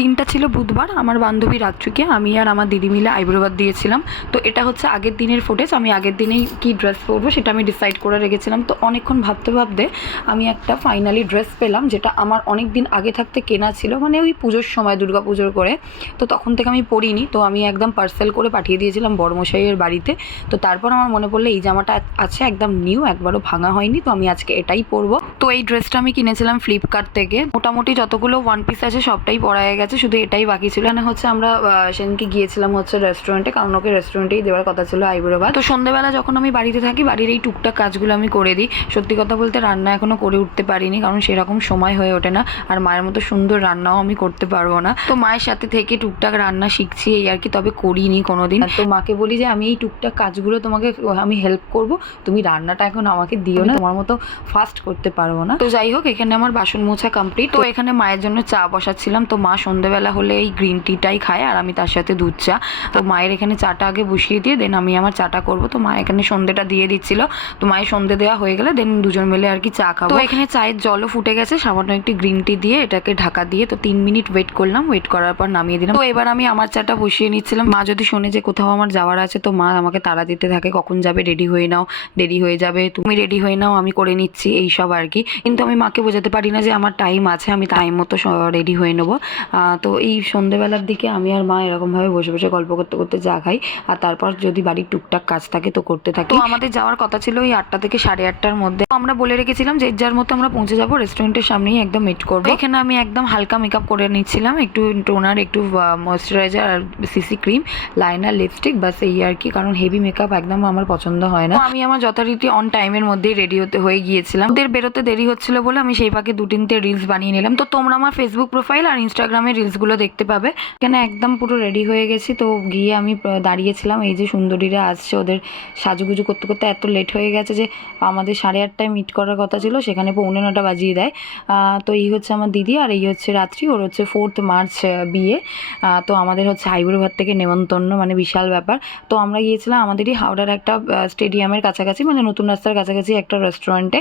দিনটা ছিল বুধবার, আমার বান্ধবী রাত্রিকে আমি আর আমার দিদি মিলে আইব্রো বাদ দিয়েছিলাম। তো এটা হচ্ছে আগের দিনের ফুটেজ। আমি আগের দিনেই কী ড্রেস পরবো সেটা আমি ডিসাইড করে রেখেছিলাম। তো অনেকক্ষণ ভাবতে ভাবতে আমি একটা ফাইনালি ড্রেস পেলাম, যেটা আমার অনেক দিন আগে থাকতে কেনা ছিল, মানে ওই পুজোর সময় দুর্গা পুজোর করে। তো তখন থেকে আমি পরিনি, তো আমি একদম পার্সেল করে পাঠিয়ে দিয়েছিলাম বড়মশাইয়ের বাড়িতে। তো তারপর আমার মনে পড়লো এই জামাটা আছে একদম নিউ, একবারও ভাঙা হয়নি, তো আমি আজকে এটাই পরবো। তো এই ড্রেসটা আমি কিনেছিলাম ফ্লিপকার্ট থেকে। মোটামুটি যতগুলো ওয়ান পিস আছে সবটাই পরা হয়ে গেছে, শুধু এটাই বাকি ছিল। মানে হচ্ছে আমরা সেদিনকে গিয়েছিলাম হচ্ছে রেস্টুরেন্টে, কারণ ওকে রেস্টুরেন্টেই দেওয়ার কথা ছিল আইব্রো বাদ। তো সন্ধ্যেবেলা যখন আমি বাড়িতে থাকি, বাড়ির এই টুকটাক কাজগুলো আমি করে দিই। সত্যি কথা বলতে রান্না এখনও করে উঠতে পারিনি, কারণ সেরকম সময় হয়ে ওঠে না, আর মায়ের মতো সুন্দর রান্নাও আমি করতে পারবো না। তো মায়ের সাথে থেকে টুকটাক রান্না শিখছি এই আর কি, তবে করিনি কোনোদিন। তো মাকে বলি যে আমি এই টুকটাক কাজগুলো তোমাকে আমি হেল্প করব, তুমি রান্নাটা এখন আমাকে দিও না, তোমার মতো ফাস্ট করতে পারবো না। তো যাই হোক, এখানে আমার বাসন মোছা কমপ্লিট। তো এখানে মায়ের জন্য চা বসাচ্ছিলাম। তো মা সন্ধ্যেবেলা হলে এই গ্রিন টিটাই খায়, আর আমি তার সাথে দুধ চা। তো মায়ের এখানে চাটা আগে বসিয়ে দিয়ে দেন আমি আমার চাটা করবো। তো মা এখানে সন্ধ্যেটা দিয়ে দিচ্ছিল। তো মায়ের সন্ধ্যে দেওয়া হয়ে গেলে দেন দুজন মিলে আর কি চা খাবো। তো এখানে চায়ের জলও ফুটে গেছে, সামান্য একটি গ্রিন টি দিয়ে এটাকে ঢাকা দিয়ে তো 3 মিনিট ওয়েট করলাম। ওয়েট করার পর নামিয়ে দিলাম। তো এবার আমি আমার চাটা বসিয়ে নিচ্ছিলাম। মা যদি শোনে যে কোথাও আমার যাওয়ার আছে, তো মা আমাকে তাড়া দিতে থাকে, কখন যাবে, রেডি হয়ে নাও, দেরি হয়ে যাবে, তুমি রেডি হয়ে নাও, আমি করে নিচ্ছি, এইসব আর কি। কিন্তু আমি মাকে বোঝাতে পারি না যে আমার টাইম আছে, আমি টাইম মতো রেডি হয়ে নেবো। তো এই সন্ধ্যেবেলার দিকে আমি আর মা এরকমভাবে বসে বসে গল্প করতে করতে চা খাই, আর তারপর যদি বাড়ির টুকটাক কাজ থাকে তো করতে থাকি। তো আমাদের যাওয়ার কথা ছিল ওই 8টা থেকে 8:30টার মধ্যে। আমরা বলে রেখেছিলাম যে যার মতো আমরা পৌঁছে যাবো, রেস্টুরেন্টের সামনেই একদম মিট করবো। এখানে আমি একদম হালকা মেকআপ করে নিচ্ছিলাম, একটু টোনার, একটু ময়েশ্চারাইজার আর সিসি ক্রিম, লাইনার, লিপস্টিক, বাস এই আর কি, কারণ হেভি মেকআপ একদম আমার পছন্দ হয় না। আমি আমার যথারীতি অন টাইমের মধ্যেই রেডি হয়ে গিয়েছিলাম। ওদের বেরোতে দেরি হচ্ছিল বলে আমি সেই ফাঁকে 2-3টে রিলস বানিয়ে নিলাম। তো তোমরা আমার ফেসবুক প্রোফাইল আর ইনস্টাগ্রামের রিলসগুলো দেখতে পাবে। এখানে একদম পুরো রেডি হয়ে গেছি। তো গিয়ে আমি দাঁড়িয়েছিলাম, এই যে সুন্দরীরা আসছে, ওদের সাজুগুজু করতে করতে এত লেট হয়ে গেছে যে আমাদের 8:30টায় মিট করার কথা ছিল, সেখানে 9:45 বাজিয়ে দেয়। তো এই হচ্ছে আমার দিদি, আর এই হচ্ছে রাত্রি, ওর হচ্ছে 4th মার্চ বিয়ে। তো আমাদের হচ্ছে আইব্রো ভাত থেকে নেমন্তন্ন, মানে বিশাল ব্যাপার। তো আমরা গিয়েছিলাম আমাদেরই হাওড়ার একটা স্টেডিয়ামের কাছাকাছি, মানে নতুন রাস্তার কাছাকাছি একটা রেস্টুরেন্টে।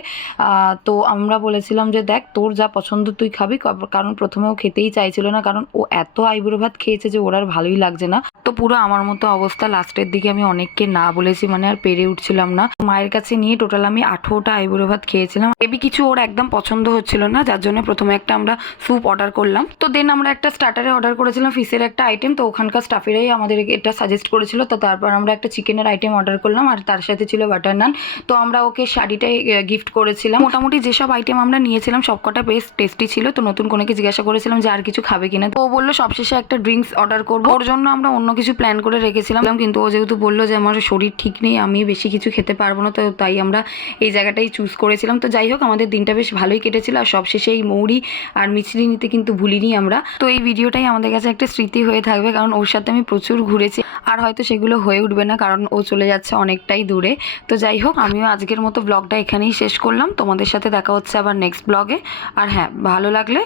তো আমরা বলেছিলাম যে দেখ তোর যা পছন্দ তুই খাবি, কারণ প্রথমে ও খেতেই চাইছিল না, কারণ ও এত আইব্রো ভাত খেয়েছে যে ওর আর ভালোই লাগছে না। তো পুরো আমার মতো অবস্থা, লাস্টের দিকে আমি অনেককে না বলেছি, মানে আর পেরে উঠছিলাম না। মায়ের কাছে নিয়ে টোটাল আমি 18টা আইব্রো ভাত খেয়েছিলাম। এবি কিছু ওর একদম পছন্দ হচ্ছিল না, যার জন্য প্রথমে একটা আমরা স্যুপ অর্ডার করলাম। তো দেন আমরা একটা স্টার্টারে অর্ডার করেছিলাম ফিশের একটা আইটেম। তো ওখানকার স্টাফেরাই আমাদের এটা সাজেস্ট করেছিল। তো তারপর আমরা একটা চিকেনের আইটেম অর্ডার করলাম, আর তার সাথে ছিল বাটার নান। তো আমরা ওকে শাড়িটাই গিফট করেছিলাম। মোটামুটি যেসব আইটেম আমরা নিয়েছিলাম সবকটা বেশ টেস্টি ছিল। তো নতুন কোনোকে জিজ্ঞাসা করেছিলাম যে আর কিছু খাবে কিনা, তো ও বললো সবশেষে একটা ড্রিঙ্কস অর্ডার করবো। ওর জন্য আমরা অন্য কিছু প্ল্যান করে রেখেছিলাম, কিন্তু ও যেহেতু বললো যে আমার শরীর ঠিক নেই, আমি বেশি কিছু খেতে পারবো না, তো তাই আমরা এই জায়গাটাই চুজ করেছিলাম। তো যাই হোক, আমাদের দিনটা বেশ ভালোই কেটেছিল, আর সবশেষে এই মৌরি আর মিছরি নিতে কিন্তু ভুলিনি আমরা। তো এই ভিডিওটাই আমাদের কাছে একটা স্মৃতি হয়ে থাকবে, কারণ ওর সাথে আমি প্রচুর ঘুরেছি, আর হয়তো সেগুলো হয়ে উঠবে না, কারণ ও চলে যাচ্ছে অনেকটাই দূরে। তো যাই হোক, আমিও আজকের মতো ব্লগটা এখানেই শেষ করলাম। তোমাদের সাথে দেখা হচ্ছে আবার নেক্সট ব্লগে। আর হ্যাঁ, ভালো লাগলে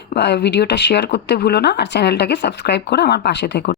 ভিডিওটা শেয়ার করতে ভুলো না, আর চ্যানেলটাকে সাবস্ক্রাইব করে আমার পাশে থেকো।